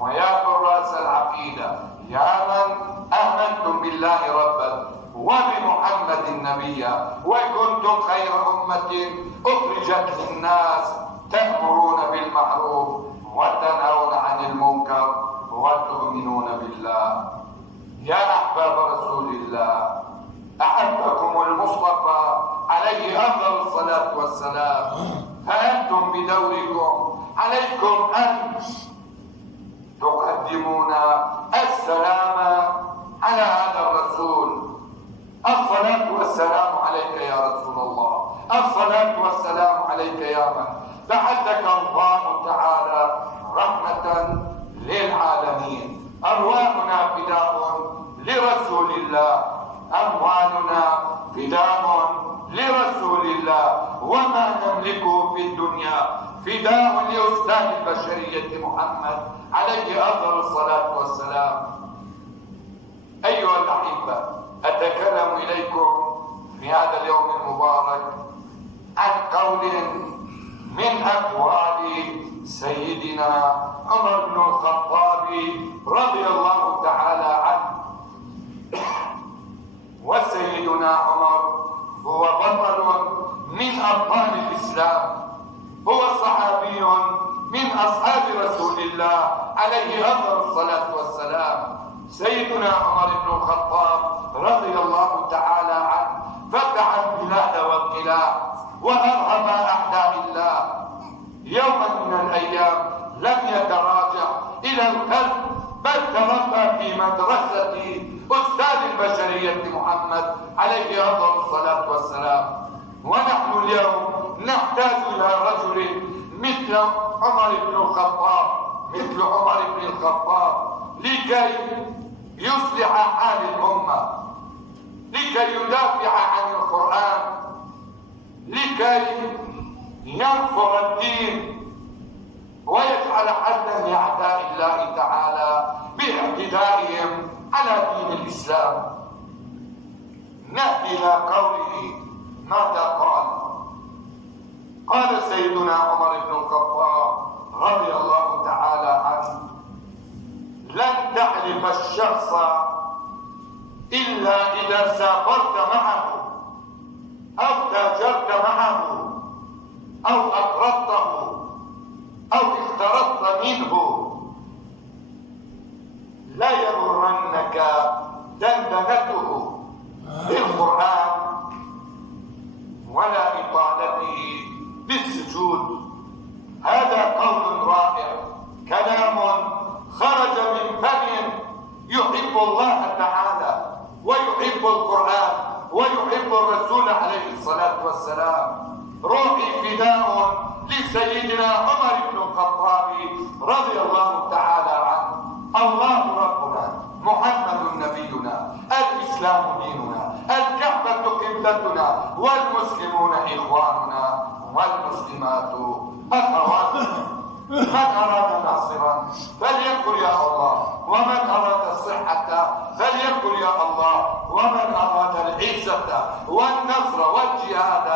ويا حراس العقيدة، يا من آمنتم بالله ربا وبمحمد نبيا وكنتم خير أمة أخرجت للناس تأمرون بالمعروف وتنهون عن المنكر وتؤمنون بالله. يا أحباب رسول الله، أحبكم المصطفى عليه أفضل الصلاة والسلام، فأنتم بدوركم عليكم أن تقدمون السلام على هذا الرسول. الصلاة والسلام عليك يا رسول الله، الصلاة والسلام عليك يا من بعثك الله تعالى رحمة للعالمين. أرواحنا فداء لرسول الله، أموالنا فداء لرسول الله، وما نملكه في الدنيا فداء لأستاذ البشرية محمد عليه أفضل الصلاة والسلام. أيها الأحبة، أتكلم إليكم في هذا اليوم المبارك عن قول من أقوال سيدنا عمر بن الخطاب رضي الله تعالى عنه. وسيدنا عمر هو بطل من أبطال الإسلام، هو صحابي من أصحاب رسول الله عليه أفضل الصلاة والسلام. سيدنا عمر بن الخطاب رضي الله تعالى عنه فتح البلاد والقلاع وأرهب أعداء الله. يوما من الأيام لم يتراجع إلى القلب، بل تربى في مدرسة أستاذ البشرية محمد عليه أفضل الصلاة والسلام. ونحن اليوم نحتاج إلى رجل مثل عمر بن الخطاب، مثل عمر بن الخطاب، لكي يصلح حال الأمة، لكي يدافع عن القرآن، لكي ينصر الدين ويجعل حدا لأعداء الله تعالى باعتدائهم على دين الإسلام. نأتي إلى قوله ماذا قال. قال سيدنا عمر بن الخطاب رضي الله تعالى عنه: لن تحلف الشخص إلا إذا سافرت معه أو تاجرت معه أو أقرضته أو اقترضت منه. لا يغرنك دندنته بالقرآن ولا إطالته بالسجود. هذا قول رائع، كلام خرج من فم يحب الله تعالى ويحب القرآن ويحب الرسول عليه الصلاة والسلام. روحي فداء لسيدنا عمر بن الخطاب رضي الله تعالى عنه. الله ربنا، محمد نبينا، الإسلام ديننا، الكعبة قبلتنا، والمسلمون إخواننا، والمسلمات أخواتنا. من أراد ناصرا فليقل يا الله، ومن أراد الصحة فليقل يا الله، ومن أراد العزة والنصر والجهاد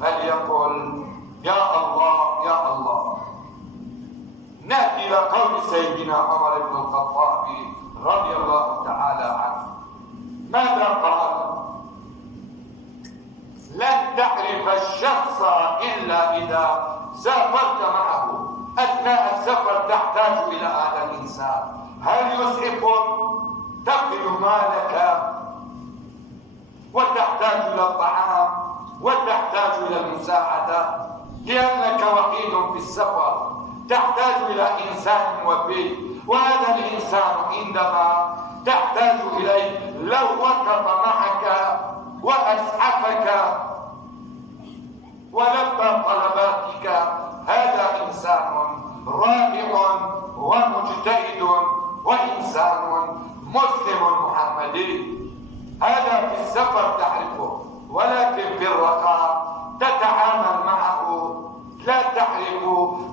فليقل يا الله يا الله. نأتي إلى قول سيدنا عمر بن الخطاب رضي الله تعالى عنه. ماذا قال؟ لن تعرف الشخص إلا إذا سافرت معه. أثناء السفر تحتاج إلى هذا الإنسان. هل يسعفك؟ تقل مالك وتحتاج إلى الطعام وتحتاج إلى المساعدة لأنك وحيد في السفر. تحتاج إلى إنسان وفي، وهذا الإنسان عندما تحتاج إليه لو وقف معك وأسعفك ولبى طلباتك، هذا إنسان رائع ومجتهد وإنسان مسلم محمدي. هذا في السفر تعرفه، ولكن في الرخاء تتعامل معه لا تعرف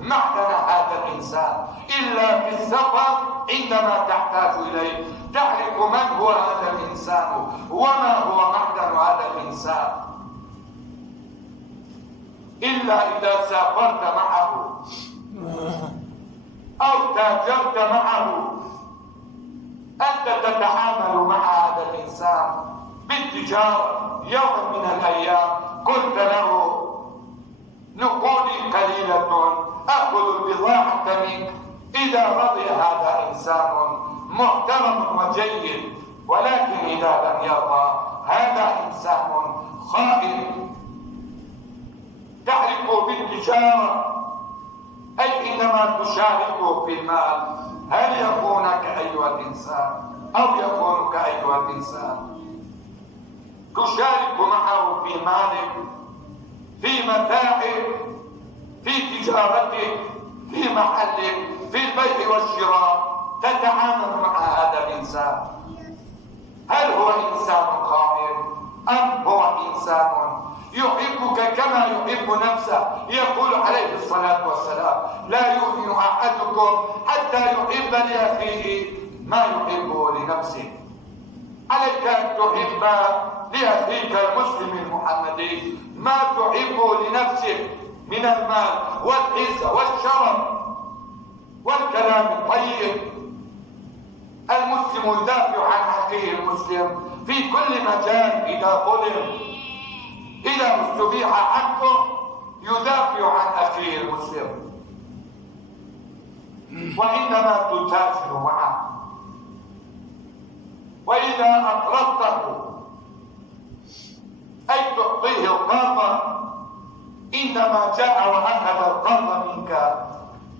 معدن هذا الإنسان إلا في السفر. عندما تحتاج إليه تعرف من هو هذا الإنسان وما هو معدن هذا الإنسان. إلا إذا سافرت معه أو تاجرت معه، أنت تتعامل مع هذا الإنسان بالتجارة، يوم من الأيام قلت له نقودي قليلة أخذ البضاعة منك، إذا رضي هذا إنسان محترم وجيد، ولكن إذا لم يرضى هذا إنسان خائن. تعرف بالتجارة أي إنما تشاركه في المال، هل يخونك أيها الإنسان أو يخونك أيها الإنسان؟ تشارك معه في مالك، في متاعك، في تجارتك، في محلك، في البيع والشراء، تتعامل مع هذا الإنسان. هل هو إنسان خائن أم هو إنسان يحبك كما يحب نفسه؟ يقول عليه الصلاة والسلام لا يؤمن أحدكم حتى يحب لأخيه ما يحبه لنفسه. عليك أن تحب لأخيك المسلم المحمدي ما تحبه لنفسك من المال والعزة والشرف والكلام الطيب. المسلم يدافع عن أخيه المسلم في كل مجال، إذا ظلم، إذا استبيح حقه يدافع عن أخيه المسلم. وإنما تتاجر معه، وإذا أقرضته أي تعطيه القرض، إنما جاء وأخذ القرض منك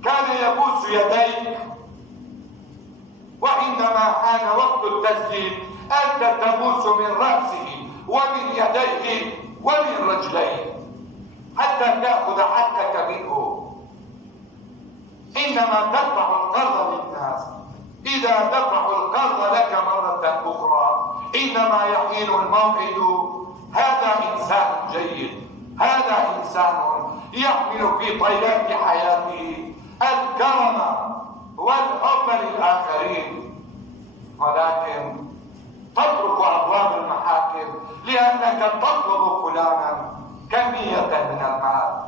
كان يبوس يديك، وعندما حان وقت التسديد أنت تبوس من رأسه ومن يديه ومن رجليه حتى تأخذ حقك منه. إنما تدفع القرض للناس، إذا دفعوا القرض لك مرة أخرى إنما يحين الموعد. هذا إنسان جيد، هذا إنسان يحمل في طيات حياته الكرم والحب للآخرين، ولكن تترك أبواب المحاكم لأنك تطلب فلانا كمية من المال،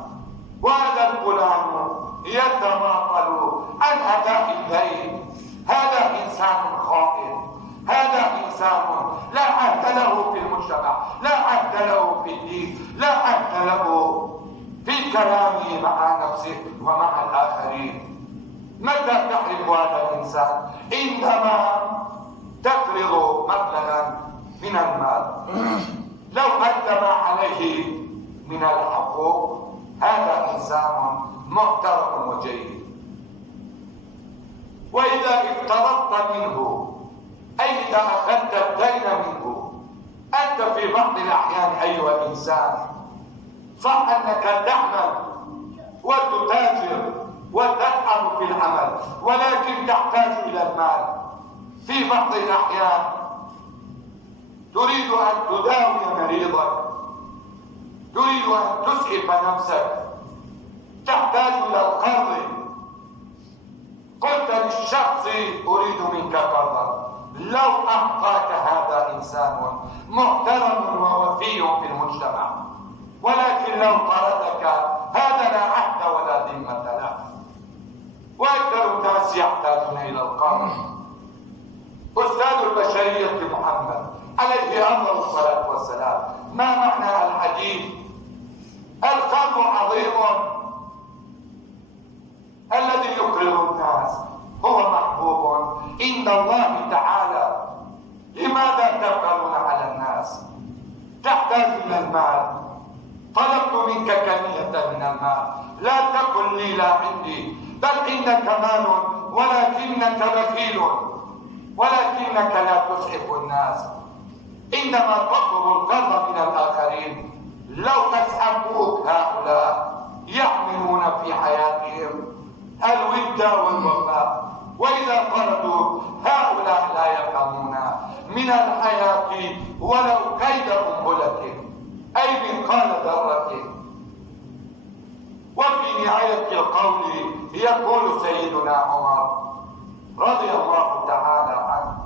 وهذا الفلان يتماطل عن أداء الدين. هذا إنسان خائن، هذا إنسان لا عهد له في المجتمع، لا عهد له في الدين، لا عهد له في كلامه مع نفسه ومع الآخرين. متى تعرف هذا الإنسان؟ عندما تقرض مبلغا من المال لو أدى ما عليه من الحقوق، هذا إنسان محترم وجيد. وإذا اقترضت منه أي إذا أخذت الدين منه، أنت في بعض الأحيان أيها الإنسان صح أنك تعمل وتتاجر وتتعب في العمل، ولكن تحتاج إلى المال. في بعض الأحيان تريد أن تداوي مريضك، تريد أن تسعف نفسك، تحتاج إلى القرض. قلت للشخص أريد منك قرضا، لو أعطاك هذا إنسان محترم ووفي في المجتمع، ولكن لو طردك هذا لا عهد ولا ذمة له. وأكثر الناس يحتاجون إلى القرض. أستاذ البشرية محمد عليه أفضل الصلاة والسلام ما معنى الحديث؟ القرض عظيم، الذي يقرض الناس هو محبوب عند الله تعالى. لماذا تبخلون على الناس؟ تحتاج إلى المال، طلبت منك كمية من المال، لا تقل لي لا عندي، بل عندك مال ولكنك بخيل، ولكنك لا تسعف الناس. إنما تطلب القرض من الآخرين. لو أسعفوك هؤلاء يحملون في حياتهم الود والوفاء، وإذا قرضوا هؤلاء لا يفهمون من الحياة ولو قيد أنبلة أي مثقال ذرة. وفي نهاية القول يقول سيدنا عمر رضي الله تعالى عنه،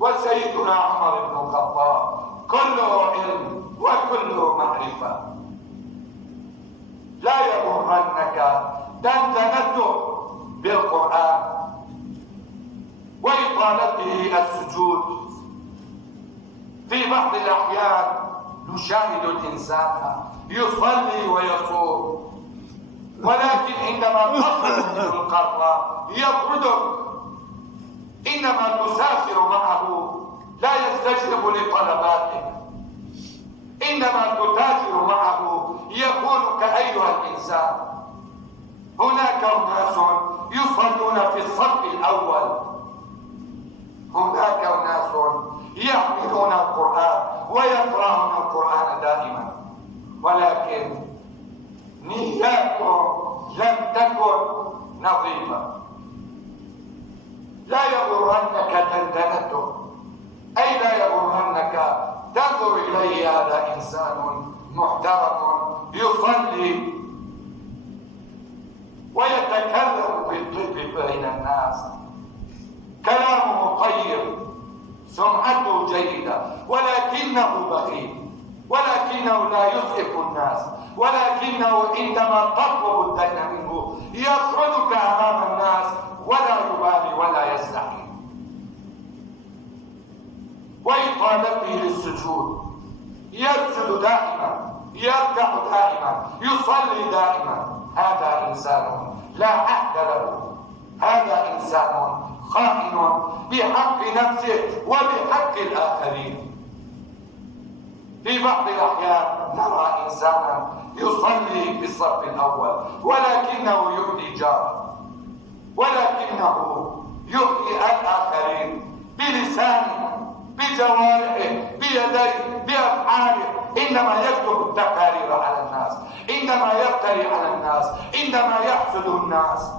وسيدنا عمر بن الخطاب كله علم وكله معرفة، لا يغرنك دندنته بالقرآن وإطالته السجود. في بعض الأحيان نشاهد الإنسان يصلي ويصوم، ولكن عندما تخرج منه القرة يطردك. إنما تسافر معه لا يستجيب لطلباتك، إنما تتاجر معه يقول كأيها الإنسان. هناك أناس يصلون في الصف الأول، هناك أناس يحملون القرآن ويقرأون القرآن دائما، ولكن نياتهم لم تكن نظيفة. لا يغرنك دندنته، أي لا يغرنك تنظر إليه هذا إنسان محترم يصلي ويتكلم بالطب بين الناس، كلامه طيب، سمعته جيدة، ولكنه بخيل، ولكنه لا يسعف الناس، ولكنه عندما تطلب الدين منه يطردك أمام الناس ولا يبالي ولا يستحي. وإطالته للسجود، يسجد دائما، يركع دائما، يصلي دائما. هذا إنسان لا عهد له، هذا إنسان خائن بحق نفسه وبحق الآخرين. في بعض الأحيان نرى إنسانا يصلي في الصف الأول ولكنه يؤذي جاره، ولكنه يؤذي الآخرين بلسانه، بجوارحه، بيديه، بأفعاله. إنما يكتب التقارير على الناس، إنما يفتري على الناس، إنما يحسد الناس.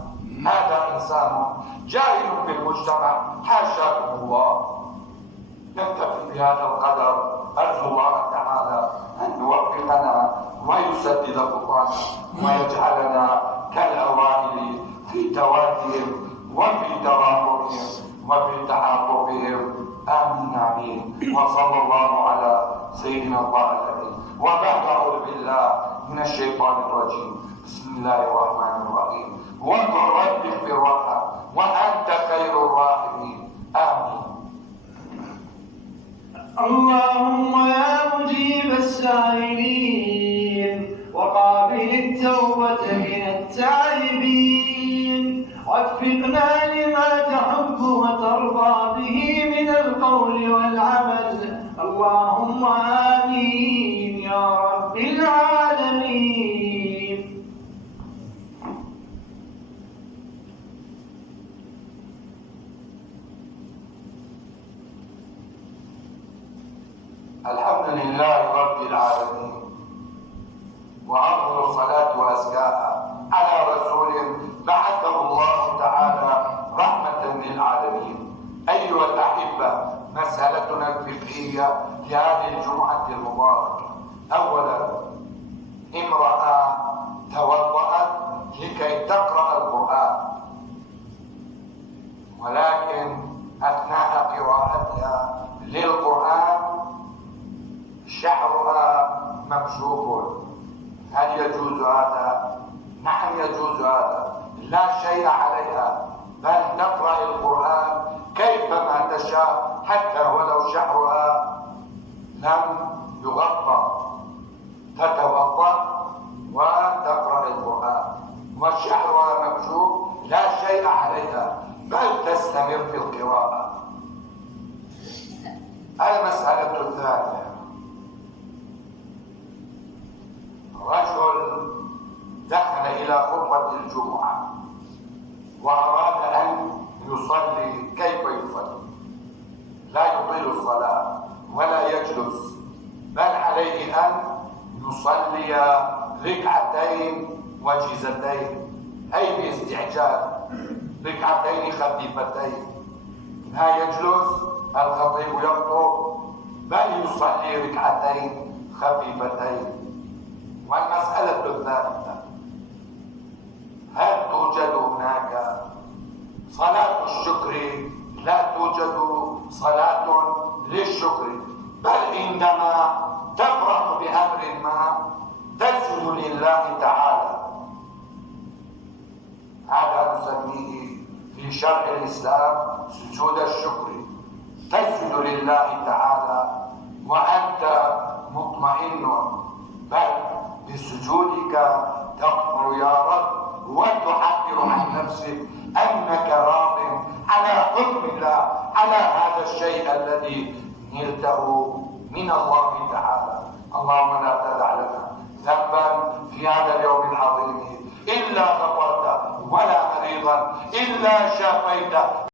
هذا إنسان جاهل في المجتمع، حاشاكم الله. نكتفي بهذا القدر. أرجو الله تعالى أن يوفقنا ويسدد خطانا ويجعلنا كالأوائل في توادهم وفي تراحمهم وفي تعاطفهم. آمين آمين. وصلى الله على سيدنا الطاهر. وبعد أعوذ بالله من الشيطان الرجيم. بسم الله الرحمن الرحيم. وقل رب اغفر وارحم وأنت خير الراحمين. آمين. اللهم يا مجيب السائلين وقابل التوبة من التائبين، وفقنا لما تحب وترضى به من القول والعمل. اللهم آمين يا رب العالمين. الحمد لله رب العالمين، وأفضل الصلاة وأزكاها على رسول بعثه الله تعالى رحمة للعالمين. أيها الأحبة، مسألتنا الفقهية لهذه الجمعة المباركة. أولا، امرأة توضأت لكي تقرأ القرآن، ولكن أثناء قراءتها للقرآن شعرها مكشوف. هل يجوز هذا؟ نعم يجوز هذا، لا شيء عليها، بل تقرأ القرآن كيفما تشاء حتى ولو شعرها لم يغطى. تتوضأ وتقرأ القرآن وشعرها مكشوف، لا شيء عليها، بل تستمر في القراءة. المسألة الثانية، رجل دخل إلى خطبة الجمعة وأراد أن يصلي. كيف يصلي؟ لا يطيل الصلاة ولا يجلس، بل عليه أن يصلي ركعتين وجيزتين، أي باستعجال، ركعتين خفيفتين. لا يجلس الخطيب يخطب، بل يصلي ركعتين خفيفتين. والمسألة الثالثة، هل توجد هناك صلاة الشكر؟ لا توجد صلاة للشكر، بل عندما تفرح بأمر ما تسجد لله تعالى. هذا نسميه في شرع الإسلام سجود الشكر. تسجد لله تعالى وأنت مطمئن، بل بسجودك تقول يا رب وتعبر عن نفسك أنك راض على حكم الله، على هذا الشيء الذي نلته من الله تعالى. اللهم لا تدع لنا ذنبا في هذا اليوم العظيم إلا غفرته، ولا مريضا إلا شافيته.